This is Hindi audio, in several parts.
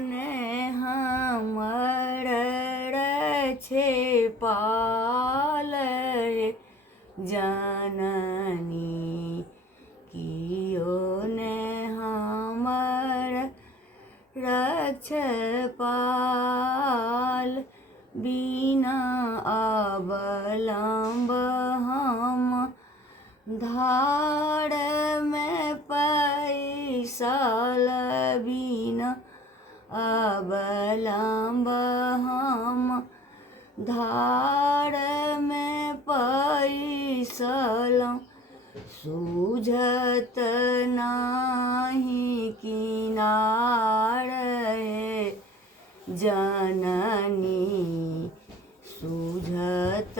ने हमर रक्षे पाल जननी कियो ने हमर रक्ष पाल बिना अवलंब हम धार में पैसल बिना अवलंब हम धार में पैसल सूझत नाही किनार जननी सूझत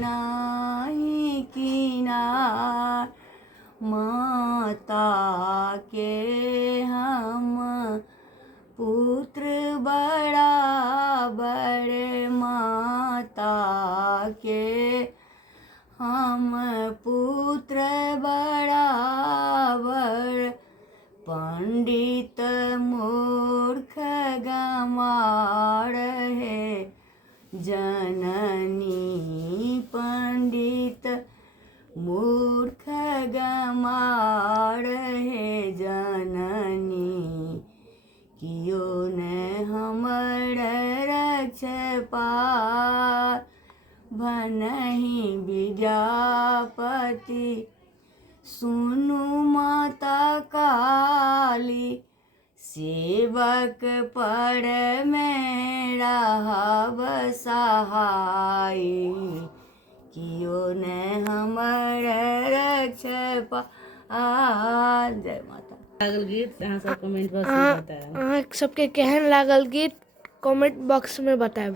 नाही किनार माता के हम पुत्र बराबर माता के हम पुत्र बराबर पंडित मूर्ख गंवार है जननी पंडित मूर्ख गंवार है जननी कियो ने हमर रक्ष पाल भनहि विद्यापति सुनु माता काली सेवक पर मेरा हव सहाय कियो ने हमर रक्ष पाल। जय माता। लागल गीत अहाँ सब कमेंट बॉक्स में बताएब। अहाँ सबके केहन लागल गीत कमेंट बॉक्स में बताएब।